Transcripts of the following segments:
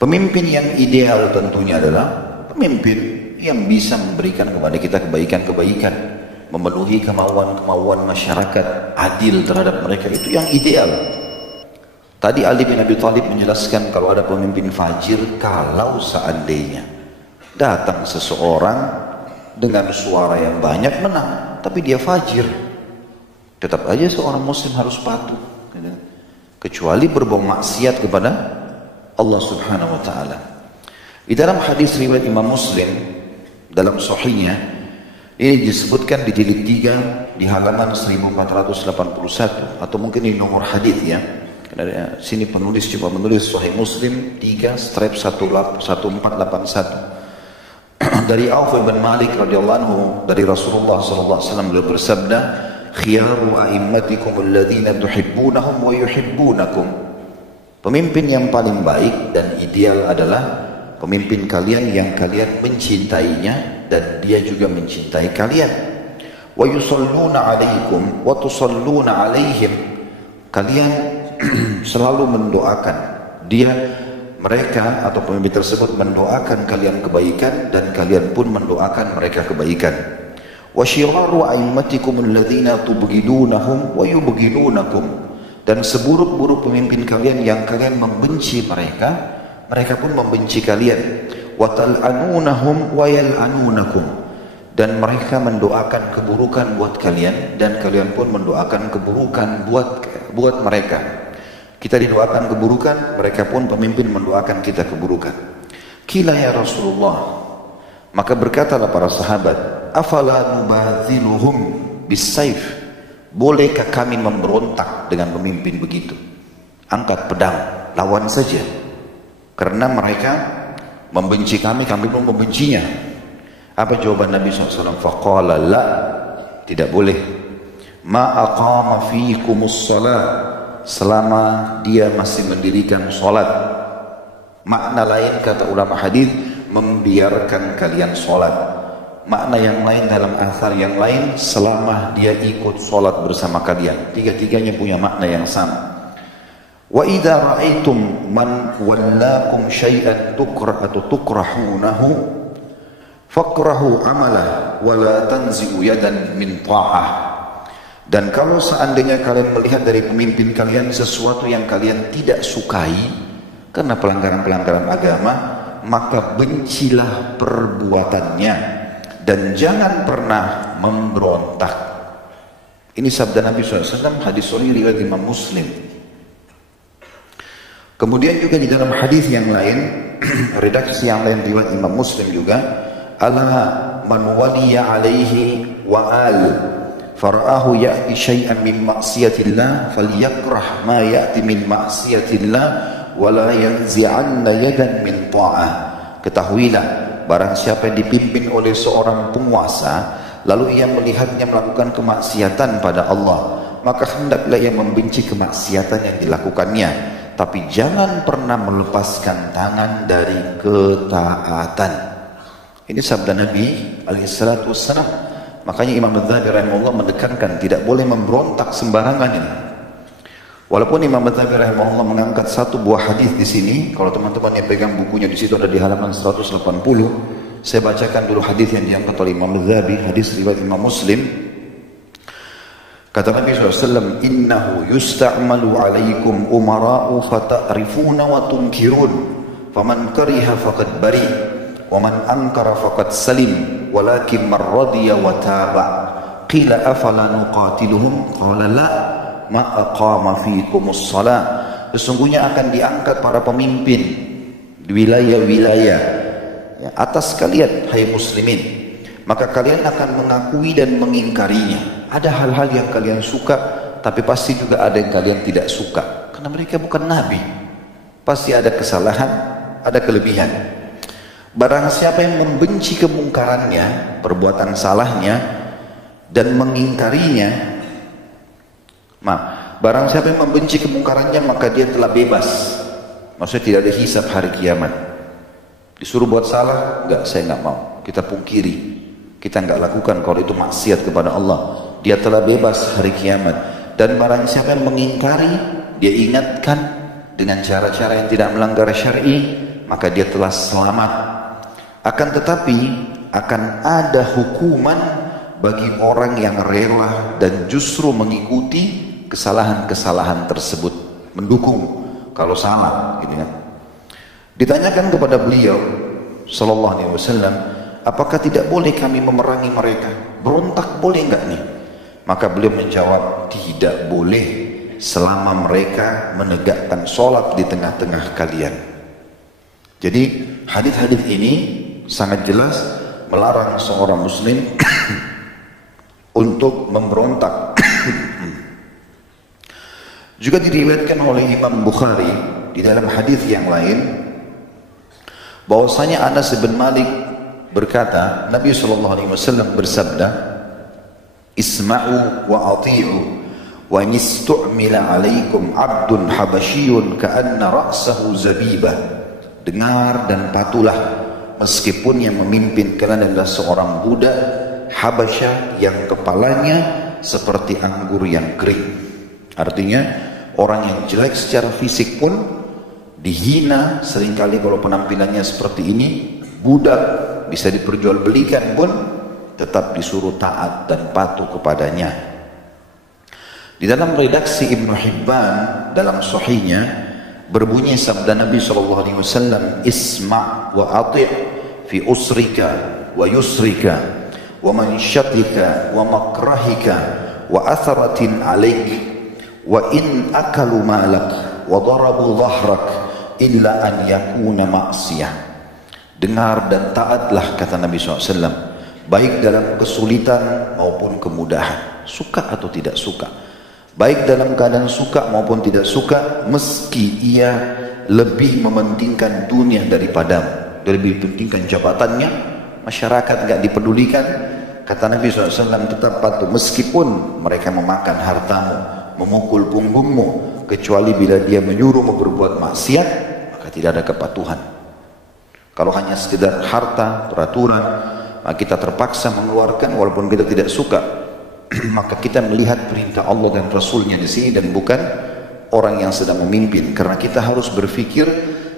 Pemimpin yang ideal tentunya adalah pemimpin yang bisa memberikan kepada kita kebaikan-kebaikan, memenuhi kemauan-kemauan masyarakat, adil terhadap mereka, itu yang ideal. Tadi Ali bin Abi Thalib menjelaskan kalau ada pemimpin fajir, kalau seandainya datang seseorang dengan suara yang banyak menang, tapi dia fajir, tetap aja seorang muslim harus patuh, kecuali berbuat maksiat kepada Allah Subhanahu wa taala. Di dalam hadis riwayat Imam Muslim dalam sahihnya ini disebutkan di jilid 3 di halaman 1481, atau mungkin di nomor hadis ya. Dari sini penulis coba menulis Sahih Muslim 3/1481 dari Auf bin Malik radhiyallahu anhu dari Rasulullah sallallahu alaihi wasallam beliau bersabda, khiyaru a'immatikum alladhina tuhibbunahum wa yuhibbunakum. Pemimpin yang paling baik dan ideal adalah pemimpin kalian yang kalian mencintainya dan dia juga mencintai kalian. Wa yusalluna 'alaikum wa tusalluna 'alaihim. Kalian selalu mendoakan mereka atau pemimpin tersebut mendoakan kalian kebaikan dan kalian pun mendoakan mereka kebaikan. Wa syiraru a'immatikum alladhina tubghidunahum wa yubghidunakum. Dan seburuk-buruk pemimpin kalian yang kalian membenci mereka pun membenci kalian. Wa tal'anunahum wa yal'anunakum. Dan mereka mendoakan keburukan buat kalian dan kalian pun mendoakan keburukan buat mereka. Kita didoakan keburukan, mereka pun pemimpin mendoakan kita keburukan. Qila ya Rasulullah, maka berkatalah para sahabat, afala nubadziluhum bisayf, bolehkah kami memberontak dengan pemimpin begitu? Angkat pedang, lawan saja. Karena mereka membenci kami, kami pun membencinya. Apa jawaban Nabi SAW? Faqala la, tidak boleh. Ma aqama fiikumus salat, selama dia masih mendirikan sholat. Makna lain kata ulama hadis, membiarkan kalian sholat. Makna yang lain dalam athar yang lain, selama dia ikut sholat bersama kalian. Tiga-tiganya punya makna yang sama. Wa idza ra'aitum man wallakum syai'an tukrahunahu fakrahu amalah wa la tanzi'u yadan min ta'ah. Dan kalau seandainya kalian melihat dari pemimpin kalian sesuatu yang kalian tidak sukai karena pelanggaran-pelanggaran agama, maka bencilah perbuatannya dan jangan pernah memberontak. Ini sabda Nabi SAW, hadis sahih riwayat Imam Muslim. Kemudian juga di dalam hadis yang lain, redaksi yang lain riwayat Imam Muslim juga, ala man waliya alaihi wa al fara'ahu ya'ti syai'an min ma'siyatillah falyakrah ma ya'ti min ma'siyatillah wa la yanzi'anna yadan min ta'ah. Ketahuilah, barang siapa yang dipimpin oleh seorang penguasa lalu ia melihatnya melakukan kemaksiatan pada Allah, maka hendaklah ia membenci kemaksiatan yang dilakukannya, tapi jangan pernah melepaskan tangan dari ketaatan. Ini sabda Nabi alaihissalam. Makanya Imam Adz-Dzahabi rahimahullah menekankan tidak boleh memberontak sembarangan ini. Walaupun Imam Adz-Dzahabi rahimahullah mengangkat satu buah hadis di sini, kalau teman-teman yang pegang bukunya di situ ada di halaman 180. Saya bacakan dulu hadis yang diangkat oleh Imam Adz-Dzahabi, hadis riwayat Imam Muslim. Kata Nabi SAW, innahu yusta'malu alaikum umara'u fata'rifuna wa tunkirun faman kariha faqad bari wa man ankara faqad salim walakin man radiya wa taba. Qila afala nuqatiluhum? Qala la ma aqama fiikumus salat. Sesungguhnya akan diangkat para pemimpin di wilayah-wilayah atas kalian, hai muslimin, maka kalian akan mengakui dan mengingkarinya. Ada hal-hal yang kalian suka, tapi pasti juga ada yang kalian tidak suka, karena mereka bukan nabi. Pasti ada kesalahan, ada kelebihan. Barang siapa yang membenci kemungkarannya, perbuatan salahnya, dan mengingkarinya, barang siapa yang membenci kemungkarannya, maka dia telah bebas. Maksudnya tidak ada hisab hari kiamat. Disuruh buat salah, enggak, saya enggak mau. Kita pungkiri, kita enggak lakukan kalau itu maksiat kepada Allah. Dia telah bebas hari kiamat. Dan barang siapa yang mengingkari, dia ingatkan dengan cara-cara yang tidak melanggar syar'i, maka dia telah selamat. Akan tetapi akan ada hukuman bagi orang yang rela dan justru mengikuti kesalahan-kesalahan tersebut, mendukung kalau salah, gitu kan. Ditanyakan kepada beliau sallallahu alaihi wasallam, apakah tidak boleh kami memerangi mereka? Berontak boleh enggak nih? Maka beliau menjawab, tidak boleh selama mereka menegakkan sholat di tengah-tengah kalian. Jadi hadis-hadis ini sangat jelas melarang seorang muslim untuk memberontak. Juga diriwayatkan oleh Imam Bukhari di dalam hadis yang lain bahwasanya Anas bin Malik berkata, Nabi SAW bersabda, isma'u wa ati'u wa nistu'mila alaikum abdun habasyiyun ka'anna ra'sahu zabibah. Dengar dan patuhlah, meskipun yang memimpin kalian adalah seorang budak Habasyah yang kepalanya seperti anggur yang kering. Artinya orang yang jelek secara fisik pun dihina seringkali kalau penampilannya seperti ini. Budak bisa diperjualbelikan pun tetap disuruh taat dan patuh kepadanya. Di dalam redaksi Ibnu Hibban dalam sahihnya berbunyi sabda Nabi SAW, isma' wa ati' fi usrika wa yusrika wa mansyatika wa makrahika wa atharatin alaik wa in akalu malak wa darabu dhahrak illa an yakuna ma'siyah. Dengar dan taatlah, kata Nabi SAW, baik dalam kesulitan maupun kemudahan, suka atau tidak suka, baik dalam keadaan suka maupun tidak suka, meski ia lebih mementingkan dunia daripadamu, lebih pentingkan jabatannya, masyarakat enggak dipedulikan, kata Nabi SAW, tetap patuh meskipun mereka memakan hartamu, memukul punggungmu, kecuali bila dia menyuruhmu berbuat maksiat, maka tidak ada kepatuhan. Kalau hanya sekedar harta, peraturan, maka kita terpaksa mengeluarkan walaupun kita tidak suka. Maka kita melihat perintah Allah dan Rasulnya di sini dan bukan orang yang sedang memimpin. Karena kita harus berpikir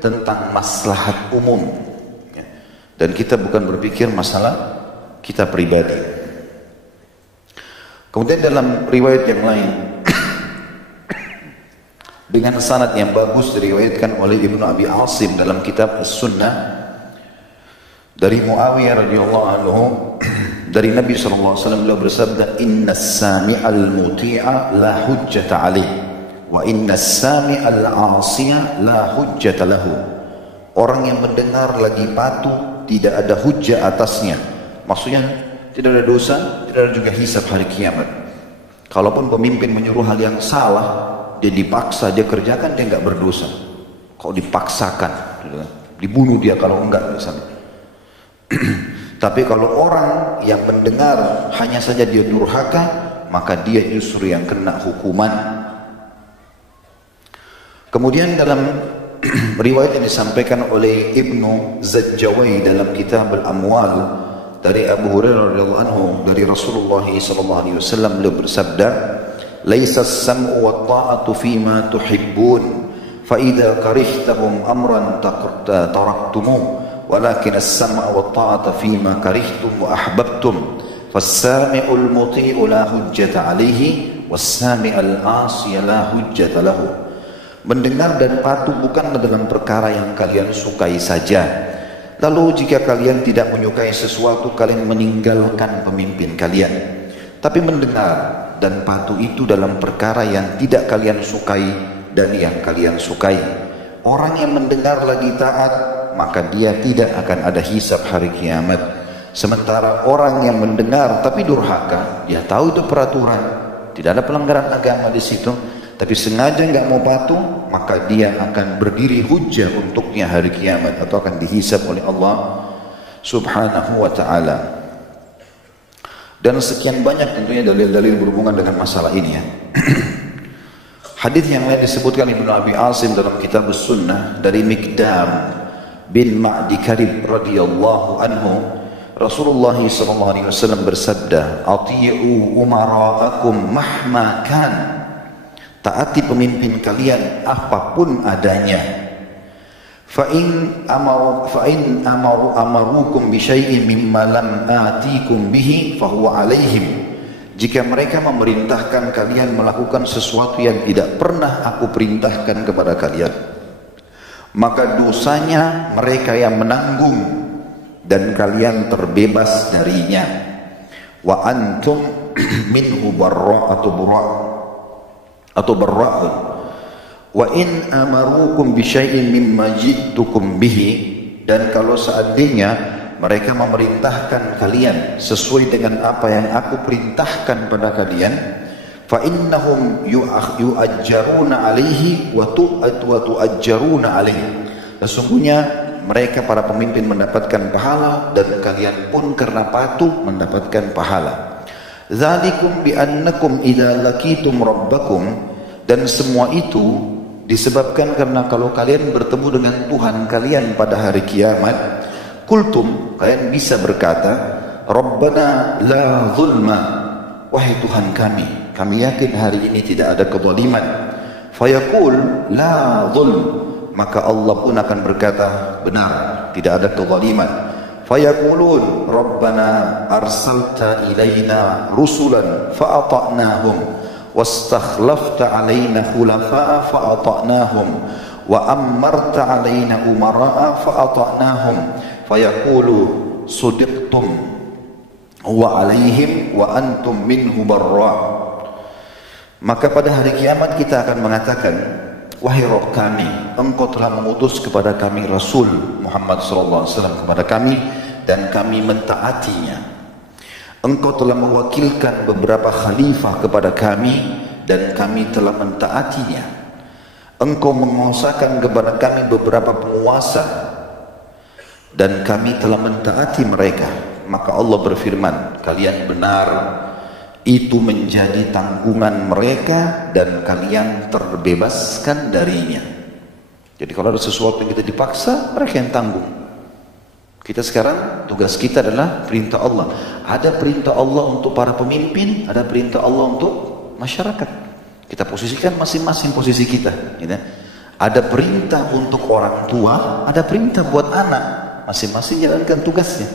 tentang maslahat umum. Dan kita bukan berpikir masalah kita pribadi. Kemudian dalam riwayat yang lain, dengan sanad yang bagus diriwayatkan oleh Ibnu Abi Asim dalam kitab As-Sunnah dari Muawiyah radhiyallahu anhu, dari Nabi SAW beliau bersabda, inna as-sami'al muti'a la hujjata alaih wa inna as-sami'al 'asiya la hujjata lahu. Orang yang mendengar lagi patuh tidak ada hujjah atasnya, maksudnya tidak ada dosa, tidak ada juga hisab hari kiamat. Kalaupun pemimpin menyuruh hal yang salah, dia dipaksa, dia kerjakan, dia enggak berdosa. Kalau dipaksakan, dibunuh dia kalau enggak misalnya. Tapi kalau orang yang mendengar hanya saja dia durhaka, maka dia justru yang kena hukuman. Kemudian dalam riwayat yang disampaikan oleh Ibnu Zajjawai dalam kitab Al-Amwal dari Abu Hurairah radhiyallahu anhu, dari Rasulullah SAW beliau bersabda, laisa as-sam'u wa ta'atu fima tuhibbun fa idza karihtahum amran taraktumuh walakin as-sam'a wa ta'ata fima karihtum wa ahbabtum fas-sami'ul muti'u la hujjata alaihi was-sami'al 'asiya la hujjata lahu. Mendengar dan patuh bukanlah dalam perkara yang kalian sukai saja. Lalu jika kalian tidak menyukai sesuatu, kalian meninggalkan pemimpin kalian. Tapi mendengar dan patuh itu dalam perkara yang tidak kalian sukai dan yang kalian sukai. Orang yang mendengar lagi taat, maka dia tidak akan ada hisab hari kiamat. Sementara orang yang mendengar tapi durhaka, dia tahu itu peraturan, tidak ada pelanggaran agama di situ, tapi sengaja nggak mau patuh, maka dia akan berdiri hujjah untuknya hari kiamat atau akan dihisab oleh Allah Subhanahu wa ta'ala. Dan sekian banyak tentunya dalil-dalil berhubungan dengan masalah ini ya. Hadis yang lain disebutkan Ibnu Abi Asim dalam kitab As-Sunnah dari Miqdam bin Ma'di Karib radhiyallahu anhu, Rasulullah SAW bersabda, ati'u umara'akum mahma kan, taati pemimpin kalian apapun adanya. fa'in amarukum bisyai'in mimma lam atikum bihi fahuwa alaihim. Jika mereka memerintahkan kalian melakukan sesuatu yang tidak pernah aku perintahkan kepada kalian, maka dosanya mereka yang menanggung dan kalian terbebas darinya. Wa antum minhu barra'un wa in amarukum bisyai'in mimma ji'tukum bihi, dan kalau seandainya mereka memerintahkan kalian sesuai dengan apa yang aku perintahkan pada kalian, fa innahum yu'ajjaruna alaihi wa tu'ajjaruna alaihi, sesungguhnya mereka para pemimpin mendapatkan pahala dan kalian pun karena patuh mendapatkan pahala. Dzalikum bi annakum idza laqitum rabbakum, dan semua itu disebabkan karena kalau kalian bertemu dengan Tuhan kalian pada hari kiamat, kultum, kalian bisa berkata, Rabbana la zulma, wahai Tuhan kami yakin hari ini tidak ada kezaliman. Fayaqul la zulm, maka Allah pun akan berkata, benar, tidak ada kezaliman. Fayaqulun Rabbana arsalta ilaina rusulan fa'ata'nahum wastakhlafta alaina khulafa'a fa'ata'nahum wa ammarta alaina umara'a fa'ata'nahum fayaqulu sudiqtum wa alaihim wa antum minhu barra'. Maka pada hari kiamat kita akan mengatakan, wahai Rabb kami, engkau telah mengutus kepada kami Rasul Muhammad SAW kepada kami dan kami mentaatinya. Engkau telah mewakilkan beberapa khalifah kepada kami dan kami telah mentaatinya. Engkau menguasakan kepada kami beberapa penguasa dan kami telah mentaati mereka. Maka Allah berfirman, kalian benar, itu menjadi tanggungan mereka dan kalian terbebaskan darinya. Jadi kalau ada sesuatu yang kita dipaksa, mereka yang tanggung. Kita sekarang tugas kita adalah perintah Allah. Ada perintah Allah untuk para pemimpin, ada perintah Allah untuk masyarakat. Kita posisikan masing-masing posisi kita. Gitu. Ada perintah untuk orang tua, ada perintah buat anak. Masing-masing jalankan tugasnya.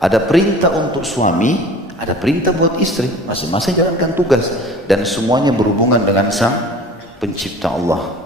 Ada perintah untuk suami, ada perintah buat istri. Masing-masing jalankan tugas. Dan semuanya berhubungan dengan Sang Pencipta Allah.